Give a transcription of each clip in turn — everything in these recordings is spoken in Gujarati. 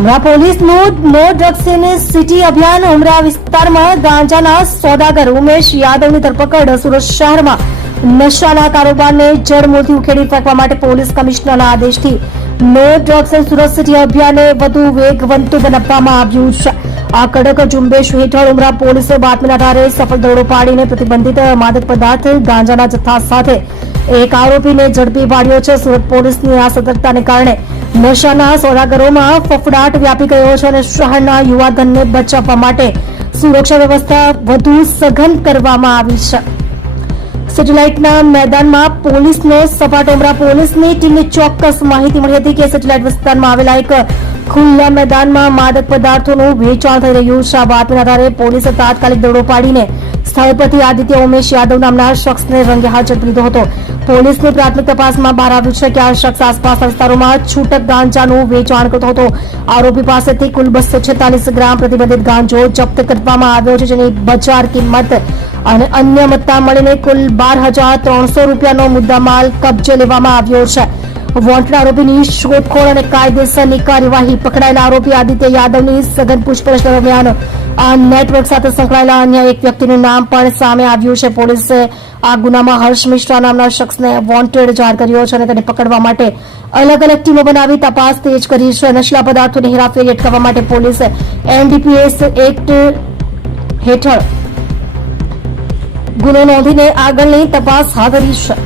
ઉમરા પોલીસનું નો ડ્રગ્સ ઇન સિટી અભિયાન ઉમરા વિસ્તારમાં ગાંજાના સોદાગર ઉમેશ યાદવની ધરપકડ. સુરત શહેરમાં નશાના કારોબારને જડમૂળથી ઉખેડી ફેંકવા માટે પોલીસ કમિશનરના આદેશથી no drugs in Surat city અભિયાનને વધુ વેગવંતુ બનાવવામાં આવ્યું છે. આ કડક ઝુંબેશ હેઠળ ઉમરા પોલીસે બાતમીના આધારે સફળ દરોડો પાડીને પ્રતિબંધિત માદક પદાર્થ ગાંજાના જથ્થા સાથે એક આરોપીને ઝડપી પાડ્યો છે. સુરત પોલીસની આ સતર્કતાને કારણે નશાના સોદાગરોમાં ફફડાટ વ્યાપી ગયો છે અને શહેરના યુવાધનને બચાવવા માટે સુરક્ષા વ્યવસ્થા વધુ સઘન કરવામાં આવી છે. સેટેલાઇટના મેદાનમાં પોલીસનો સપાટો. ઉમરા પોલીસની ટીમને ચોક્કસ માહિતી મળી હતી કે સેટેલાઇટ વિસ્તારમાં આવેલા એક ખુલ્લા મેદાનમાં માદક પદાર્થોનું વેચાણ થઈ રહ્યું છે. આ બાતમીના આધારે પોલીસે તાત્કાલિક દરોડો પાડીને સ્થળ પરથી આદિત્ય ઉમેશ યાદવ નામના શખ્સને રંગે હાથ ઝડપી લીધો હતો. પોલીસની પ્રાથમિક તપાસમાં બહાર આવ્યું છે કે આ શખ્સ આસપાસના વિસ્તારોમાં છૂટક ગાંજાનું વેચાણ કરતો હતો. આરોપી પાસેથી કુલ 246 ગ્રામ પ્રતિબંધિત ગાંજો જપ્ત કરવામાં આવ્યો છે, જેની બજાર કિંમત અને અન્ય મત્તા મળીને કુલ 12,300 રૂપિયાનો મુદ્દામાલ કબજે લેવામાં આવ્યો છે. વોન્ટેડ આરોપીની શોધખોળ અને કાયદેસરની કાર્યવાહી. પકડાયેલા આરોપી આદિત્ય યાદવની સઘન પૂછપરછ દરમિયાન આ નેટવર્ક સાથે સંકળાયેલા અન્ય એક વ્યક્તિનું નામ પણ સામે આવ્યું છે. પોલીસે આ ગુનામાં હર્ષ મિશ્રા નામના શખ્સને વોન્ટેડ જાહેર કર્યો છે અને તેને પકડવા માટે અલગ અલગ ટીમો બનાવી તપાસ તેજ કરી છે. નશીલા પદાર્થોની હેરાફેરી અટકાવવા માટે પોલીસે NDPS એક્ટ હેઠળ ગુનો નોંધીને આગળની તપાસ હાથ ધરી છે.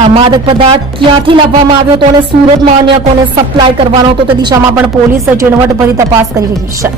આ માદક પદાર્થ ક્યાંથી લાવવામાં આવ્યો હતો અને સુરતમાં અન્ય કોને સપ્લાય કરવાનો હતો તે દિશામાં પણ પોલીસે ઝીણવટભરી તપાસ કરી રહી છે.